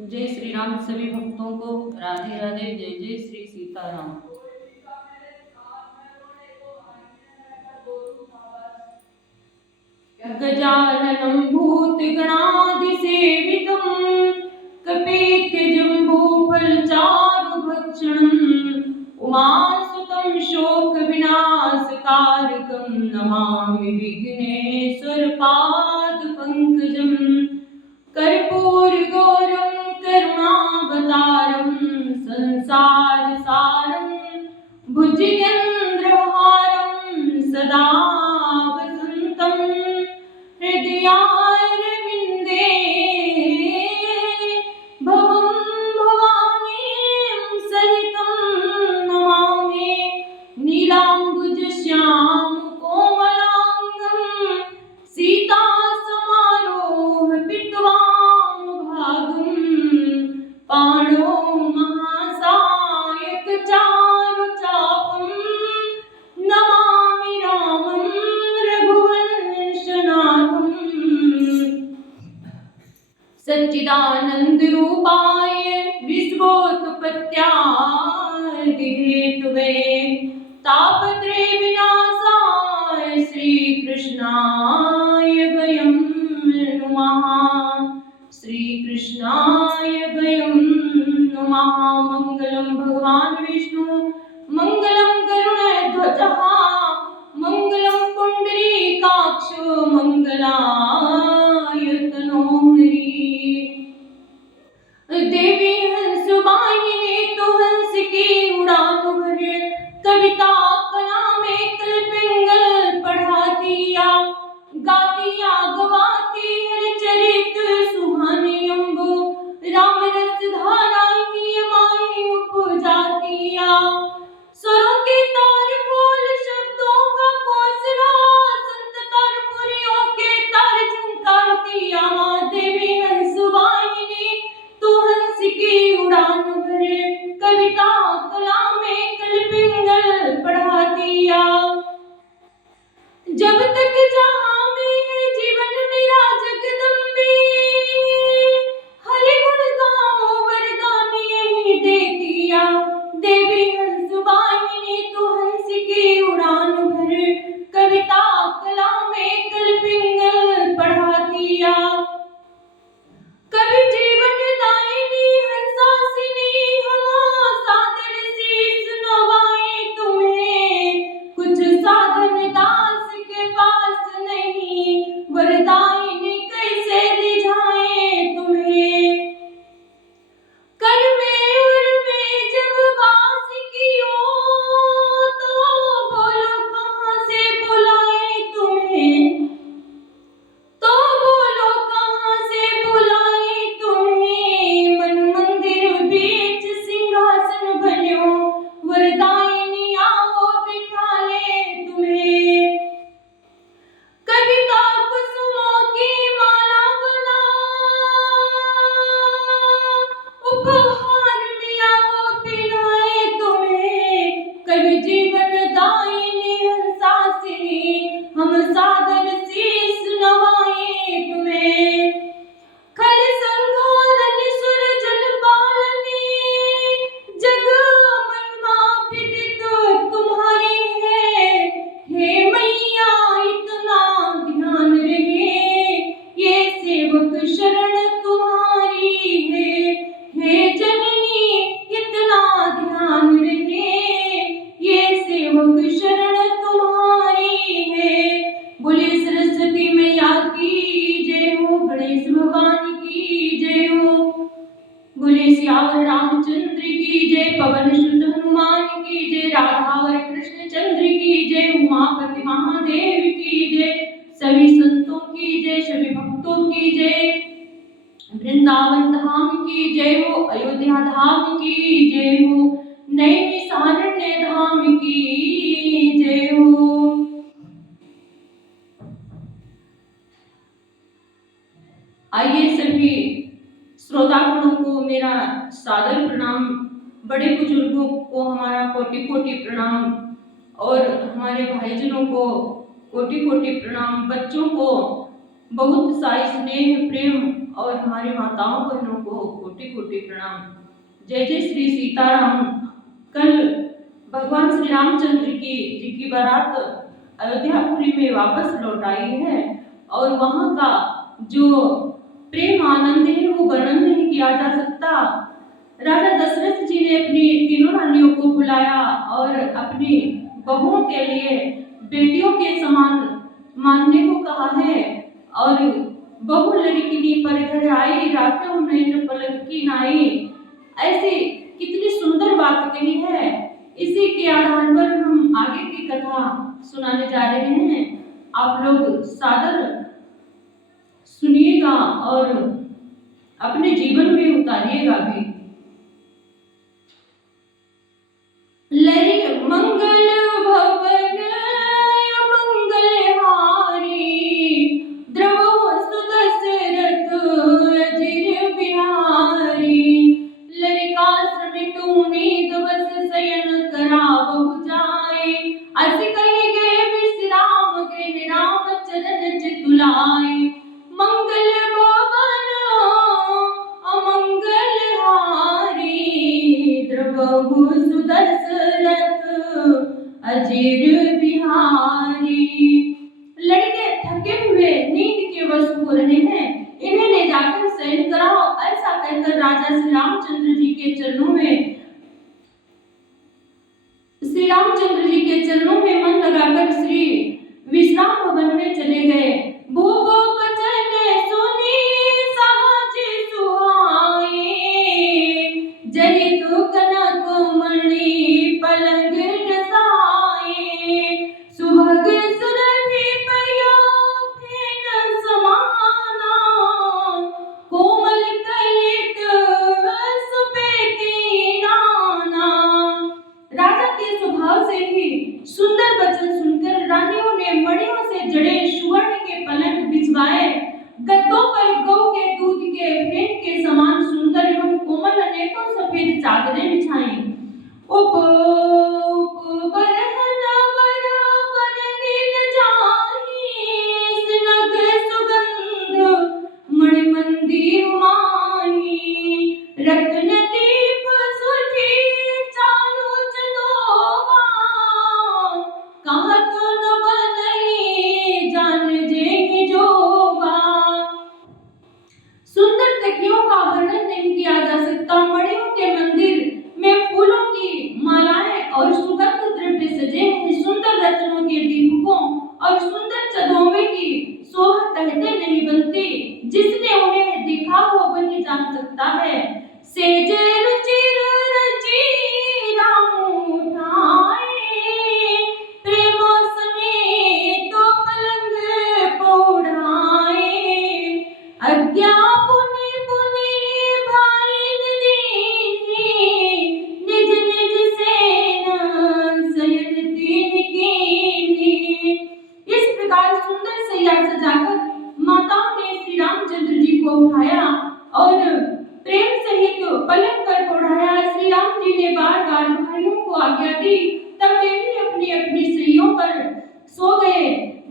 जय श्री राम। सभी भक्तों को राधे राधे। जय जय श्री सीताराम। गजाननं भूतगणाधिसेवितं कपित्थजम्बूफलचारुभक्षणम् उमासुतं शोकविनाशकारकं नमामि विघ्नेश्वरपादपङ्कजम्। कर्पूरगौरं करुणावतारं संसारसारं भुजगेन्द्रहारं सदा वसन्तं हृदयारविन्दे भवं भवानीं सहितं नमामि। नीलाम्बुजश्यामकोमलाङ्गं सीतासमारोहपित्वानुभागं पाणौ महासायकचारुचापं नमामि रामं रघुवंशनाथम्। सच्चिदानन्दरूपाय विश्वोत्पत्त्यादिहेतवे तापत्रयविनाशाय श्रीकृष्णाय वयं नुमः। श्रीकृष्णाय वयं नुमः। मङ्गलं भगवान् विष्णु मङ्गलं गरुडध्वजः मङ्गलं पुण्डरीकाक्षो मङ्गलायतनो हरि। देवी हंसवाहिनी तो हंस की उड़ान भरे कविता कला में कलपिंगल पढ़ातिया गातिया गवाती हर चरित सुहानी अम्बो राम रस धारा ही माई उपजातिया। स्वरों के तार बोल शब्दों का कोसरा संत तारपुरियों के तार झंकारतिया। माँ देवी हंसवाहिनी तू हंस की उड़ान भरे कविता कला में कलपिंगल पढ़ातिया। जब तक जहाँ में है जीवन मेरा जगदम्बे हरि गुण गाओ वरदान यही देतिया। देवी हंसवाहिनी तू हंस की उड़ान भरे कविता कला में कलपिंगल पढ़ातिया। कवि जीवन दायिनी हंसासिनी हम सादर शीस नवाए तुम्हें। कुछ साधन दास के पास नहीं वरदायिनी कैसे रिझाए तुम्हें। कर में उर में जब वास कियो तो बोलो कहाँ से बुलाए तुम्हें। तो बोलो कहाँ से बुलाए तुम्हें। मन मंदिर बीच सिंहासन बन्यो वरदायिनी आओ बिठा ले तुम्हें। कविता कुसुमों की माला बना उपहार में आओ पिलाए तुम्हें। कवि जीवन दायिनी हंसासिनी हम सादर शीस नवाए तुम्हें। खल संघारन सुर जन पालनी जग महिमा विदित तुम्हारी है। हे मैया इतना ध्यान रहे ये सेवक शरण तुम्हारी है। हे जननी इतना ध्यान रहे ये सेवक शरण तुम्हारी है। बोले सरस्वती मैया की जय हो। गणेश भगवान की जय हो। बोले सियावर रामचंद्र की जय। पवन सुत हनुमान की जय। राधावर कृष्ण चंद्र की जय। उमापति महादेव की जय। सभी संतों की जय। सभी भक्तों की जय। वृंदावन धाम की जय हो। अयोध्या धाम की जय हो। नैमिषारण्य धाम की जय हो। आइए सभी श्रोतागणों को मेरा सादर प्रणाम। बड़े बुजुर्गों को हमारा कोटि कोटि प्रणाम और हमारे भाईजनों को कोटि कोटि प्रणाम। बच्चों को बहुत सा स्नेह प्रेम और हमारी माताओं बहनों को कोटि कोटि प्रणाम। जय जय श्री सीताराम। कल भगवान श्री रामचंद्र जी की बारात अयोध्यापुरी में वापस लौट आई है और वहाँ का जो प्रेम आनंद है वो वर्णन नहीं किया जा सकता। राजा दशरथ जी ने अपनी तीनों रानियों को बुलाया और अपनी बहुओं के लिए बेटियों के समान मानने को कहा है। और बहु लड़किनी पर घर आई, राखे उन्हें पलक की नाई। ऐसी कितनी सुंदर बात कही है। इसी के आधार पर हम आगे की कथा सुनाने जा रहे हैं। आप लोग सादर सुनिएगा और अपने जीवन में उतारिएगा भी। लरि मंगल भवन मंगल हारी, द्रवो सुदशरथ अजिर बिहारी। लरिकाश्रम तूने दिवस शयन करावहु जाए, अस कहि गए विश्राम गृह राम चरण चितुलाए। मंगल भवन अमंगल हारी, द्रवहु सुदशरथ अजिर बिहारी। लड़के थके हुए नींद के वश हो रहे हैं, इन्हें ले जाकर शयन कराओ। ऐसा कहकर राजा श्री रामचंद्र जी के चरणों में मन लगाकर श्री विश्राम भवन में चले गए। भूपो बचन सुनी सहज सुहाए, जहि तु कनक मणि पलंग डसाए। सुभग सुरभि पयो फेन समाना, कोमल कलित सुपेती नाना। राजा के स्वभाव से ही सुंदर वचन सुनकर रानियों ने मणियों से जड़े सुवर्ण के पलंग बिछवाए। गद्दों पर गौ के दूध के फेन के समान सुंदर एवं कोमल अनेकों सफेद चादरें बिछाई। उप बरहन बर नील जाहि, स्नग सुगंध मणिमंदिर माही। रत्न दीप सुठी चारु चंदोबा, कहत न बनई जान जेहि जोगा। सुंदर तकियों का वर्णन नहीं किया जा सकता। मणियों के मंदिर में फूलों की मालाएं और सुगंध द्रव्य सजे हैं। सुंदर रत्नों के दीपकों और सुंदर चदोमे की शोभा कहते नहीं बनती। जिसने उन्हें देखा हो वही जान सकता है। सेज रुचिर रची राम उठाए, प्रेम समेत पलंग पौढ़ाए। अज्ञा पुनि पुनि भारिन दीन्ही, निज निज सेन शयन तीन कीन्ही। इस प्रकार सुंदर सैया सजाकर माताओं ने श्री रामचंद्र जी को उठाया और प्रेम सहित पलंग पर पौढ़ाया। श्री राम जी ने बार बार भाइयों को आज्ञा दी, तब वे भी अपनी अपनी सैयों पर सो गए।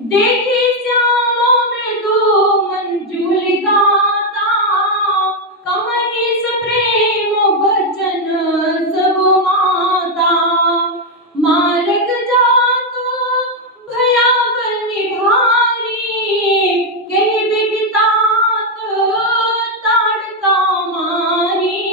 देखी श्यामों में दो मंजुल गाता, कहीं सप्रेम बचन सब माता। मार्ग जात भयावनी भारी, कहीं बिगतात ताड़का मारी।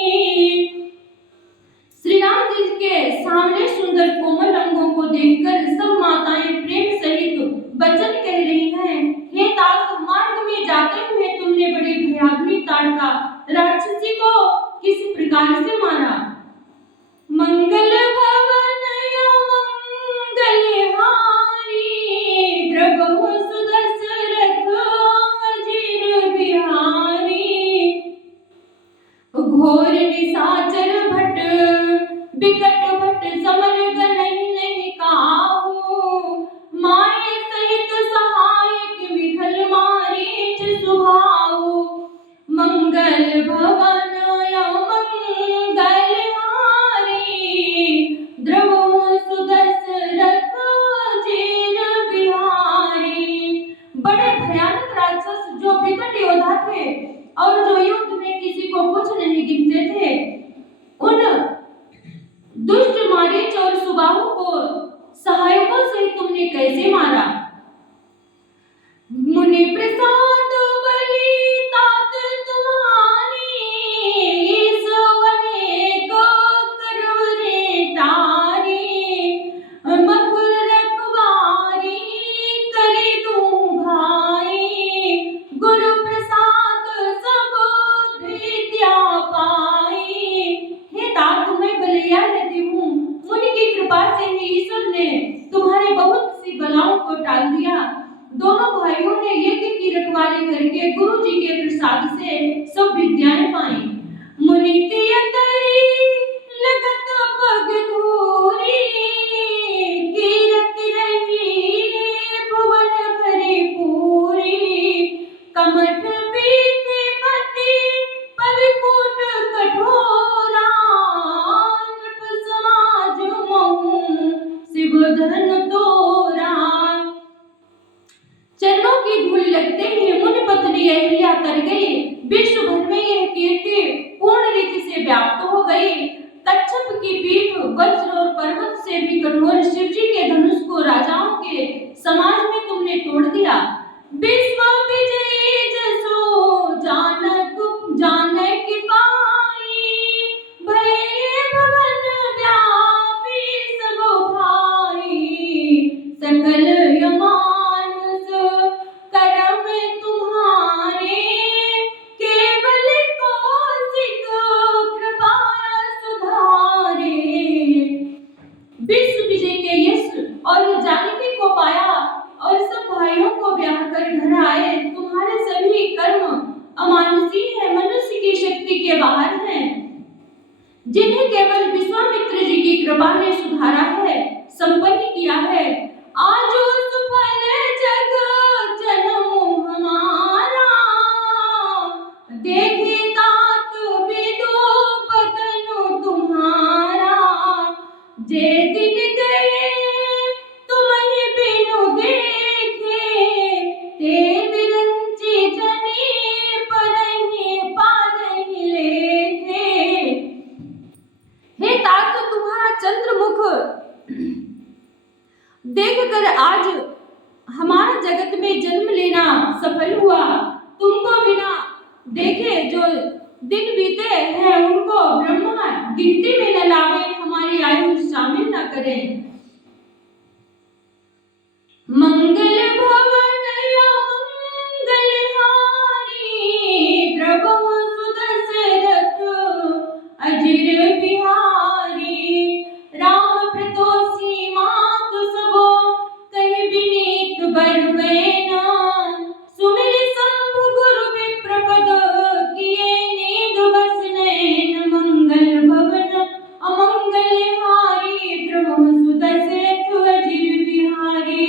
श्री राम जी के सामने सुंदर कोमल अंगों को देखकर सब माताएं प्रेम सहित वचन कह रही हैं। हे तात, मार्ग में जाते हुए तुमने बड़ी भयावनी ताड़का राक्षसी को किस प्रकार से मारा। मंगल भवन मंगल हारी, द्रवहु सुदशरथ अजिर बिहारी। घोर निशाचर भट बिकट भट समर नहीं काहू, मारे सहित सहायक विखल मारीच सुहाऊ। मंगल भवन मंगल हारी, द्रवहु सुदशरथ अजिर बिहारी। बड़े भयानक राक्षस जो विकट योद्धा थे और जो को कुछ नहीं गिनते थे। उन दुष्ट मारीच और सुबाहु को सहायकों से तुमने कैसे मारा? मुनि प्रसाद बलि तात तुम्हारी, सवने को करवरे तारी, मख रखवारी करे दूं भाई, गुरु प्रसाद सब विद्या पाई। हे तात, मैं बलैया रहती हूँ, मुनि की कृपा से ही ईश्वर ने तुम्हारी बहुत सी बलाओं को टाल दिया। दोनों भाइयों ने यज्ञ की रखवाली करके गुरु जी के प्रसाद से सब विद्याएं पाई। मुनि तियतरी लगत पग धूरी, कीरत रही भुवन भरी पूरी, कमठ पीठ पति पविकूट कठोरा, नृप समाज महु शिव धन तोरा। चरणों की धूल लगते ही मुनि पत्नी अहिल्या तर गई। विश्व भर में यह कीर्ति पूर्ण रीति से व्याप्त हो गई। तक्षक की पीठ वज्र और पर्वत से भी कठोर शिव जी के धनुष को राजाओं के समाज में तुमने तोड़ दिया। विश्व विजयी जसो जानक जानक पाई, भये भवन व्यापी सब भाई, सकल यमानुष करम तुम्हारे, केवल कौशिक कृपा सुधारे। विश्व विजय के यश और जानकी को पाया और सब भाइयों को ब्याह कर घर आए। तुम्हारे सभी कर्म अमानुषी है, मनुष्य की शक्ति के बाहर हैं, जिन्हें केवल विश्वामित्र जी की कृपा ने सुधारा है, संपन्न किया है। आज सुफल जग जन्म हमारा, देखे तात विदुपतनु तुम्हारा, जे दिन गए तुम्हें बिनु देखे, ते विरंची जने परहि पारहि लेखे। हे तात, तुम्हारा चंद्रमुख देखकर आज हमारा जगत में जन्म लेना सफल हुआ। तुमको बिना देखे जो दिन बीते हैं उनको ब्रह्मा गिनती में न लावे, हमारी आयु शामिल न करें। मंगल भवन या मंगलहारी, प्रभु सुदशरथ अजिर बिहारी, राम प्रतोषी मात सबो कहि विनीत बर बैना, सुमिर शंभु गुरु विप्रपद किए नीद बस नैन, मंगल भवन अमंगल हारी, प्रभु सुदशरथ अजिर बिहारी।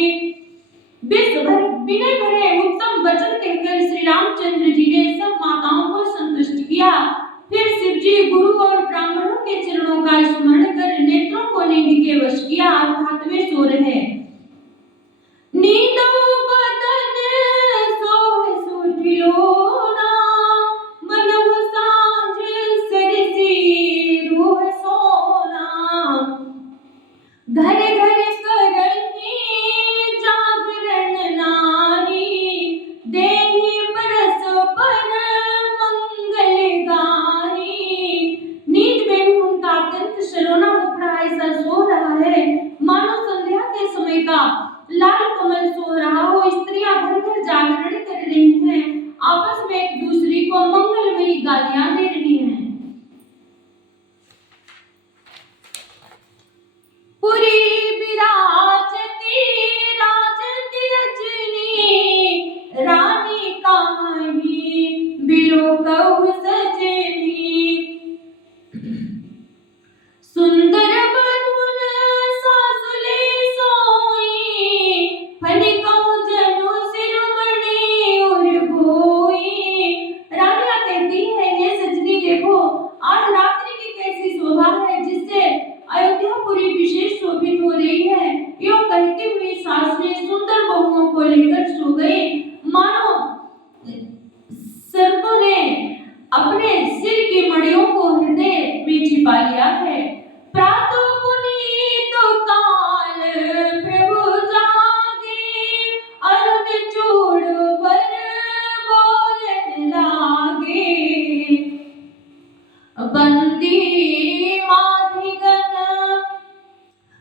सिर की मड़ियों को हृदय में छिपा लिया है। प्रातो पुनीत काल प्रभु जागे, अर्घ चूड़ पर बोलन लागे।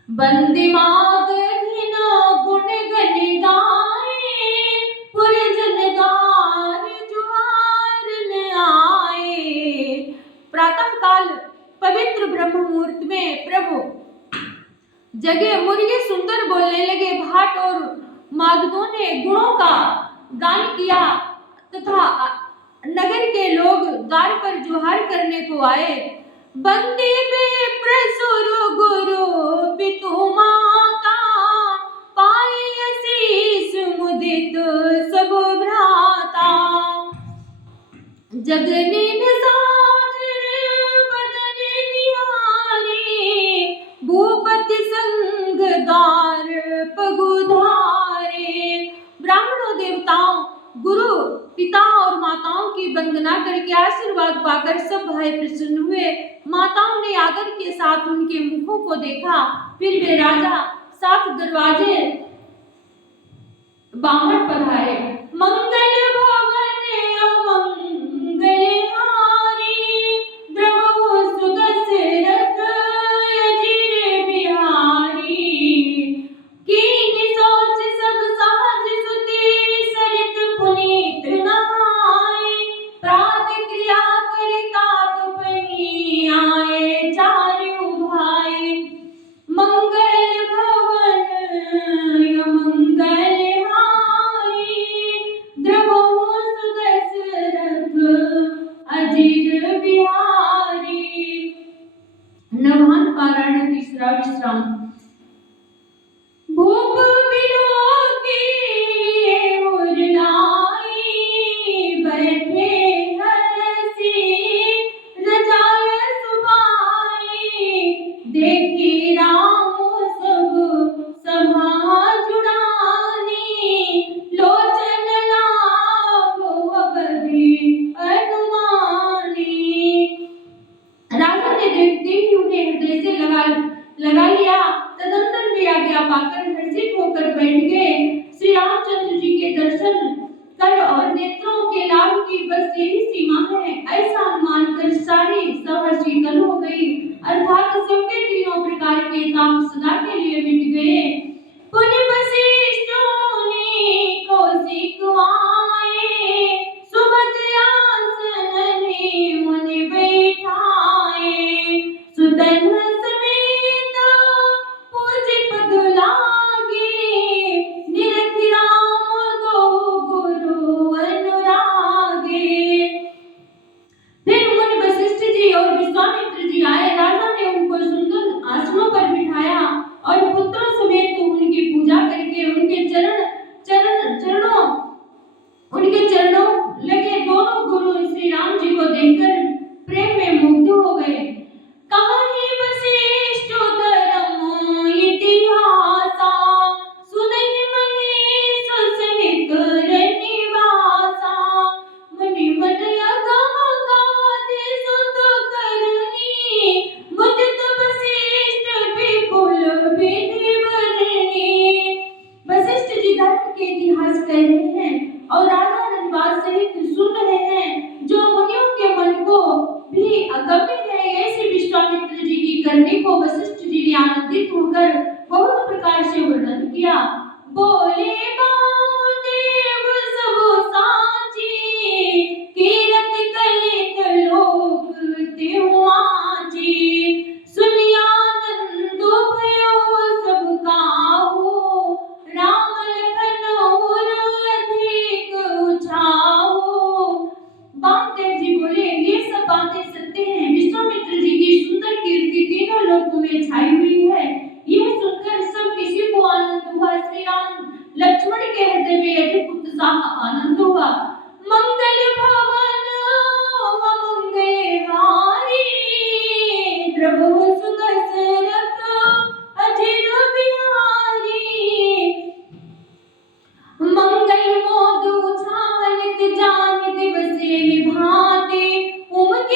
बंदी मागधिन गुण गण गाए, पुरजन द्वार जुहारन आए। प्रातः काल पवित्र ब्रह्म मुहूर्त में प्रभु जगे, मुर्गे सुंदर बोलने लगे। भाट और मागधों ने गुणों का गान किया तथा नगर के लोग द्वार पर जुहार करने को आए। बंदी में प्रसुर गुरु पितु माता, पाई असीस मुदित सब भ्राता। जगनीन सागर बदन निहारी, भूपति संग द्वार पगुधारे। ब्राह्मणों, देवताओं, गुरु, पिता और माताओं की वंदना करके आशीर्वाद पाकर सब भाई प्रसन्न हुए। माताओं ने आदर के साथ उनके मुखों को देखा। फिर वे राजा 7 दरवाजे बाहर पधारे। मंगल भवन अमंगल हारी, द्रवहु सुदशरथ अजिर बिहारी। कीन सोच सब सहज सुति, सरित पुनीत नहाए। प्रात क्रिया कर तात बनी, आए चारु भाई। मंगल भवन अमंगल हारी, द्रवहु सुदशरथ अजिर बिहारी। नवहन पारायण, तीसरा विश्राम। भूप बिलोकी उरलाई, बैठे हरसी रजाय सुबाई। देखी राम सब सभा जुड़ानी, लोचन लाभो अवधि अनुमानी। राजा ने देखते ही उन्हें हृदय से लगा लिया। तदंतर वे आज्ञा पाकर हर्षित होकर बैठ गए। श्री रामचंद्र जी के दर्शन कर और नेत्रों के लाभ की बस यही सीमा है, ऐसा अनुमान कर सारी सभा शीतल हो गई, अर्थात सबके तीनों प्रकार के ताप सदा के लिए मिट गए। पुनि वशिष्ठ मुनि कौशिक आए, सुभद्र आसन मुनि बैठाए। सुतन समेत पूज पद लागे, निरख राम दो गुरु अनुरागे। फिर मुनि वशिष्ठ जी और विश्वामित्र जी आए। राजा ने उनको सुंदर आसनों पर बिठाया और पुत्रों समेत उनकी पूजा करके उनके चरणों लगे। दोनों गुरु श्री राम जी को देखकर प्रेम में मुग्ध हो गए। कहानी वशिष्ठ धर्म इतिहासा, सुनहि महेश सहित रनिवासा। मुनि मन अगम गाधि सुत करनी, मुदित वशिष्ठ विपुल विधि वर्णी। वशिष्ठ जी धर्म के इतिहास कह रहे हैं और राजा रनिवास सहित सुन रहे हैं, जो मुनियों के मन को भी अगम्य है। ऐसे विश्वामित्र जी की करनी को वशिष्ठ जी ने आनंदित होकर बहुत प्रकार से वर्णन किया। बोले वामदेव सब साची, कीरत कलित लोक तेहु आची। सुनि आनंद भयो सब काहू, राम लखन और अधिक उछाहू। वामदेव जी बोले, ये सब बातें सत्य हैं। विश्वामित्र जी की सुंदर कीर्ति तीनों लोकों में छाई हुई है। यह सुनकर सब किसी को आनंद हुआ। श्री राम लक्ष्मण के हृदय में अधिक उत्साह आनंद हुआ। मंगल भवन अमंगल हारी, द्रवहु सुदशरथ अजिर बिहारी। मंगल मोद उछालित जान दिवसे विभाते, उमके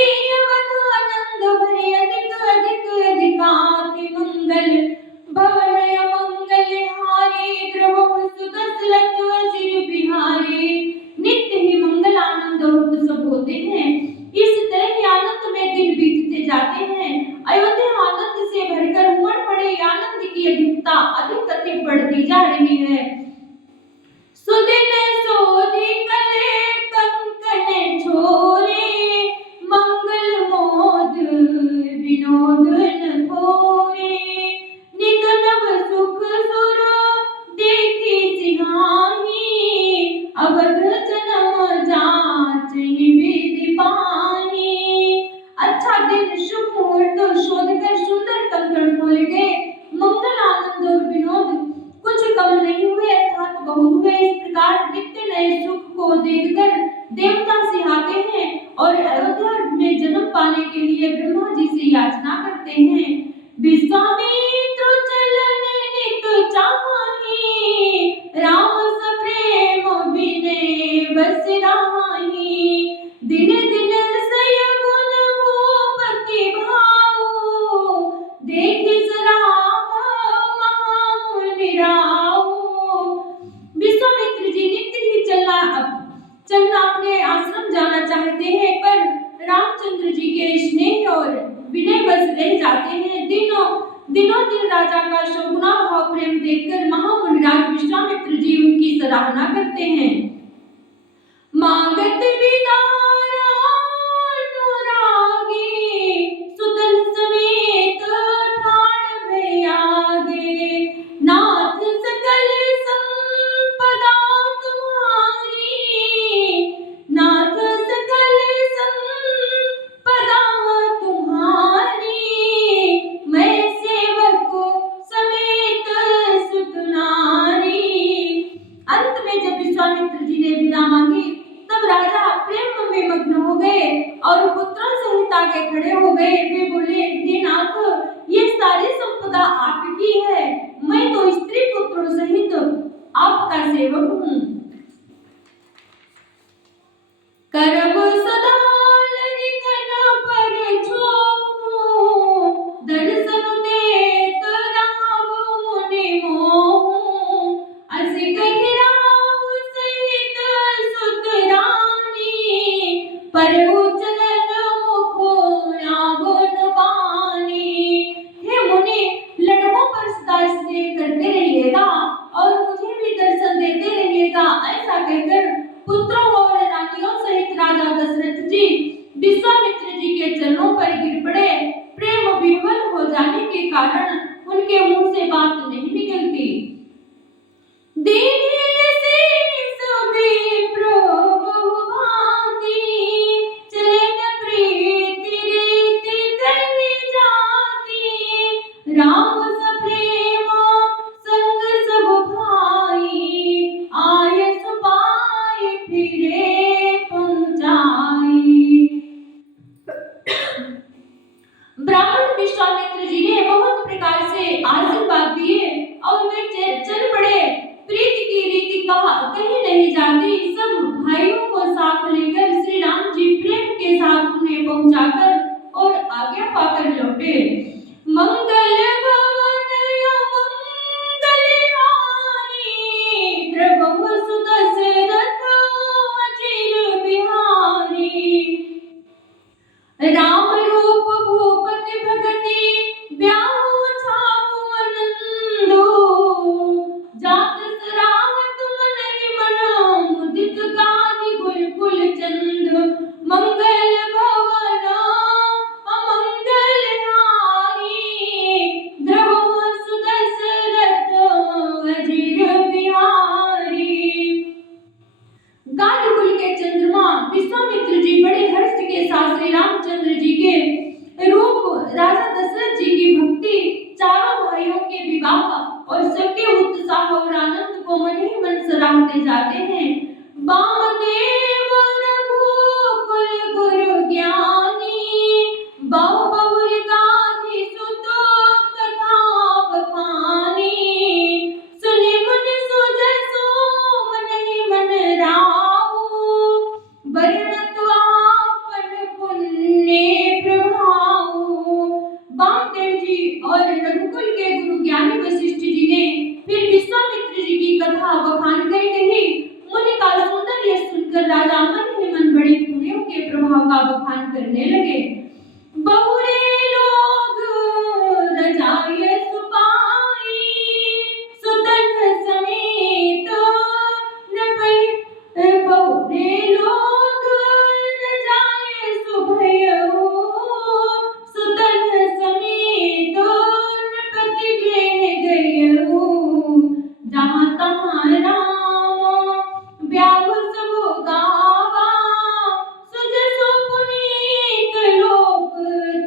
करते हैं। विश्वामित्र चलन नित चाहि, राम सप्रेम विनय बस राहि। दिन दिन सय गुण भूपति भाऊ, देखि सराह महामुनि राऊ। विश्वामित्र जी नित्य ही चलना अपने आश्रम जाना चाहते हैं, पर रामचंद्र जी के स्नेह और विनय बस रह जाते हैं। दिनों दिन राजा का शोभना भाव प्रेम देखकर महामुनि राज विश्वामित्र जी उनकी सराहना करते हैं। मागत बिदारा अनुरागी, सुतन समेत ठाड़ भय आगे। नाथ सकल संपदा तुम्हारी, नाथ सकल संपदा तुम्हारी। मैं सेवक समेत सुत नारी। अंत में जब विश्वामित्र जी ने विदा मांगी, तब राजा प्रेम में मग्न हो गए और पुत्रों सहित आगे खड़े हो गए। वे बोले, हे नाथ, ये सारी संपदा आपकी है, मैं तो स्त्री पुत्रों सहित आपका सेवक हूँ। करब सदा लरिकन पर छोहूं, दर्शन देत राम मुनि मोहूं। असिक गिराहु सहित सुत रानी, परहु चलन मुखोरा गुण बानी। हे मुनि, लड़कों पर सदा स्नेह करते रहिएगा और मुझे भी दर्शन देते रहिएगा। ऐसा कहकर पुत्रों और रानियों सहित राजा दशरथ जी विश्वामित्र जी के चरणों पर गिर पड़े। प्रेम विह्वल हो जाने के कारण उनके मुंह से बात नहीं निकलती। दीनी शीस विप्र बहु भांति, चले न प्रीति रीति कही जाति। राम सप्रेम संग सब भाई, आय सुपाय फिरे पहुँचाई। ब्राह्मण विश्वामित्र जी ने बहुत प्रकार से आशीर्वाद दिए और वे चल पड़े। प्रीति की रीति कहीं नहीं जाती। सब भाइयों को साथ लेकर श्री राम जी प्रेम के साथ उन्हें पहुंचाकर और आज्ञा पाकर लौटे। मंगल भवन मंगल हारी, द्रवहु सुदशरथ अचिर बिहारी। राम रूप भूपति भगति, ब्याहु छाऊ आनंदो। जात सराहत मन ही मन, मुदित गानि गुलगुल चंद। मंगल भवन अमंगल हारी, द्रवहु सुदशरथ अचिर बिहारी। गादकुल के चंद्रमा विश्वामित्र जी बड़े हर्ष के साथ श्री रामचंद्र जी के रूप, राजा दशरथ जी की भक्ति, चारों भाइयों के विवाह और सबके उत्साह और आनंद को मन ही मन सराहते जाते हैं। वामदेव रघुकुल गुरु ज्ञानी, बहु बहुर गाधि सुत कथा बखानी। सुनि मुनि सुजसो मन ही मन राऊ, वर्णत आपन पुण्य प्रभाऊ। वामदेव जी और रघुकुल के गुरु ज्ञानी वशिष्ठ जी ने फिर विश्वामित्र जी की कथा बखान कर कही। मुनि का सौंदर्य सुनकर राजा मन ही मन बड़ी पुण्यों के प्रभाव का बखान करने लगे। बहुरे लोग रजाय सुपाई, सुतन समेत न पई। बहुरे लोग रजाय सुभयऊ, सुतन समेत न पति गृह गयऊ। जहाँ तहाँ राम ब्याहु सब गावा, सुजसु पुनीत लोक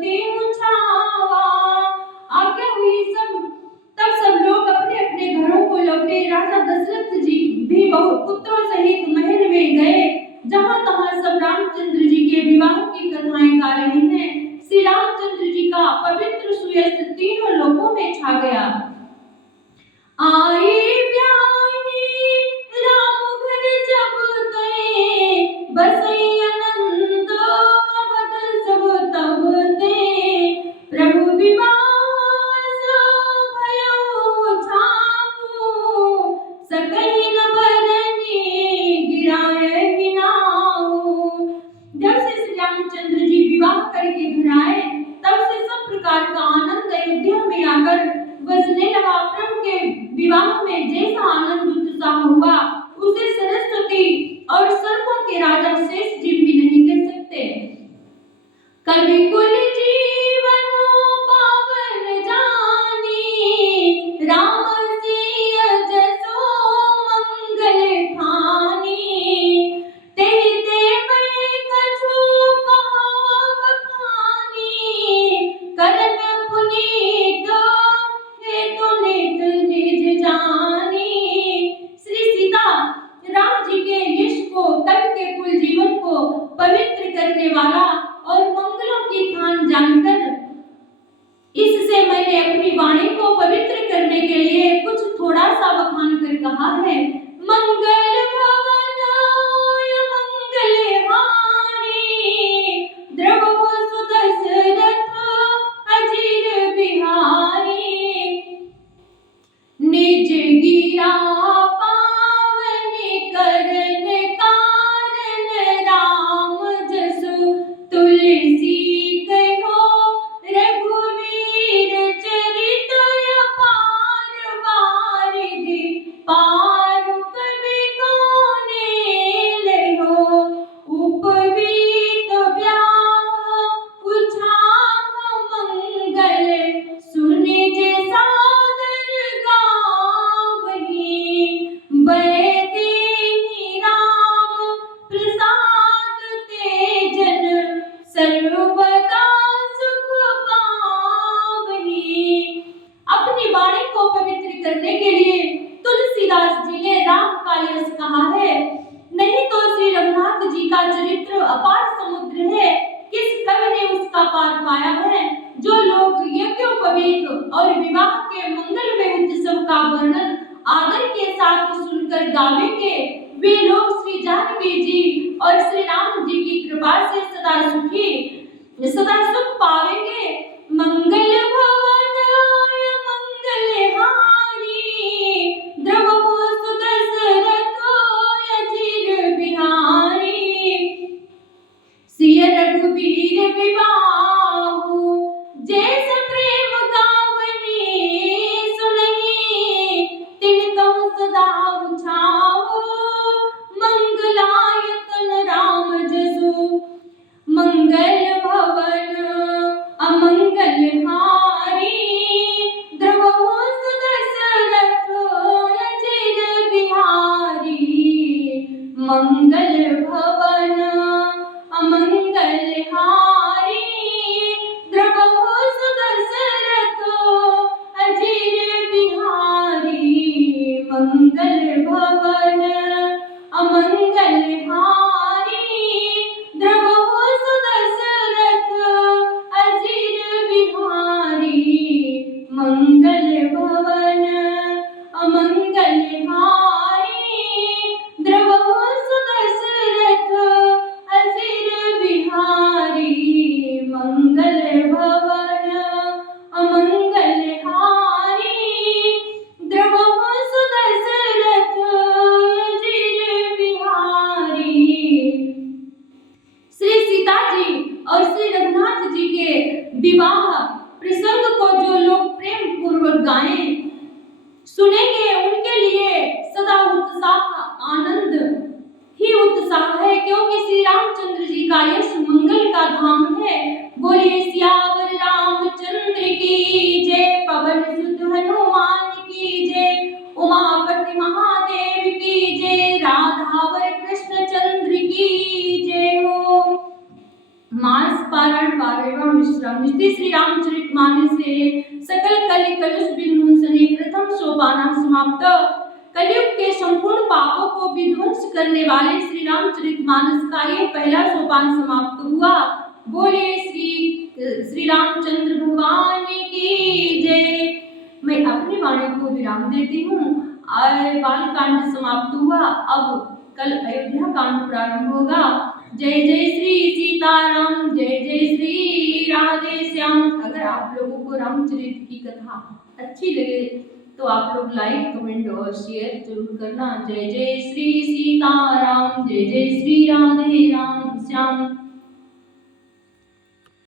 तिहु छावा। आज्ञा हुई तब सब लोग अपने अपने घरों को लौटे। राजा दशरथ जी भी बहुत पुत्रों सहित महल में गए। जहाँ तहाँ सब रामचंद्र जी के विवाह की कथाएं गा रहे हैं। श्री रामचंद्र जी का पवित्र सुयश तीनों लोकों में छा गया। आए ब्याही राम घर जब ते, बसई आनंद अवध सब तब ते, प्रभु विवास भयो छाऊ, सकहि न बरनी गिराए नाऊ। जब से श्री रामचंद्र जी विवाह करके घर आए, तब से सब प्रकार का आनंद अयोध्या में आकर बसने लगा। प्रभु के विवाह में जैसा आनंद उत्साह हुआ, उसे सरस्वती और सर्पों के राजा शेष जी भी नहीं कह सकते। कवि कुल जीवन पावन जानी, राम सिय जसो मंगल खानी, तेहि ते मैं कछु कहा बखानी, करन पुनीत हेतु नित निज जानी। श्री सीता राम जी के यश को, कवि के कुल जीवन को पवित्र करने वाला और मंगलों की खान जानकर, इससे मैंने अपनी वाणी को पवित्र करने के लिए कुछ थोड़ा सा बखान कर कहा है। मंगल भवन मंगल हारी, द्रव सुदशरथ अजीर बिहारी, निज गिरा पावन करन कारण, राम जसु तुलसी कहो, रघुवीर चरित अपार, बारिधि पारु कवि कोने लेहो, उपवीत ब्याह उछाह मंगल, सुनिज सादर गावही, बैदेहि राम प्रसाद तेजन, सर्वदा सुख पावही। अपनी वाणी को पवित्र करने के लिए तुलसीदास जी ने राम का यश कहा है। नहीं तो श्री रघुनाथ जी का चरित्र अपार समुद्र है, किस कवि ने उसका पार पाया है। जो लोग यज्ञोपवीत और विवाह के मंगलमय उत्सव का वर्णन आदर के साथ सुनकर गावेंगे, वे लोग श्री जानकी जी और श्री राम जी की कृपा से सदा सुख पावेंगे। मंगल भवन मंगल हारी, द्रव सुदशरथ अजीर बिहारी, सिय रघुवीर विवाहु, जैस प्रेम गावनी, सुनहि तिन कहु सदा उछाऊ, मंगलायतन राम जसु, मंगल भवन अमंगल हारी, द्रव सुदशरथ अजीर बिहारी, मंगल भवन अमंगल हारी, द्रव सुदशरथ अजीर बिहारी, मंगल भवन अमंगल हारी, द्रव सुदशरथ अजीर बिहारी, मंगल भवन अमंगल हारी, द्रव सुदशरथ अजीर बिहारी, मंगल भवन अमंगल हारी, द्रव सुदशरथ अजीर बिहारी। श्री सीता जी और श्री रघुनाथ जी के विवाह प्रसंग को जो लोग प्रेम पूर्वक गाएं, सुनेंगे, उनके लिए सदा उत्साह आनंद ही उत्साह है, क्योंकि श्री रामचंद्र जी का यश मंगल का धाम है। बोलिए सियावर रामचंद्र की जय, पवन सुत हनुमान की जय, उमापति महादेव की जय, राधावर कृष्ण चंद्र की जय हो। मास पारण 12वां विश्राम श्री रामचरितमानस से सकल कलि कलुष विध्वंसनी प्रथम सोपान समाप्त। कलयुग के संपूर्ण पापों को विध्वंस करने वाले श्री रामचरितमानस का ये पहला सोपान समाप्त हुआ। बोले श्री श्री रामचंद्र भगवान की जय। मैं अपनी वाणी को विराम देती हूँ। बालकांड समाप्त हुआ, अब कल अयोध्या कांड प्रारंभ होगा। जय जय श्री सीताराम, जय जय श्री राधे श्याम। अगर आप लोगों को रामचरित की कथा अच्छी लगे तो आप लोग लाइक, कमेंट और शेयर जरूर करना। जय जय श्री सीताराम, जय जय श्री राधे राम श्याम।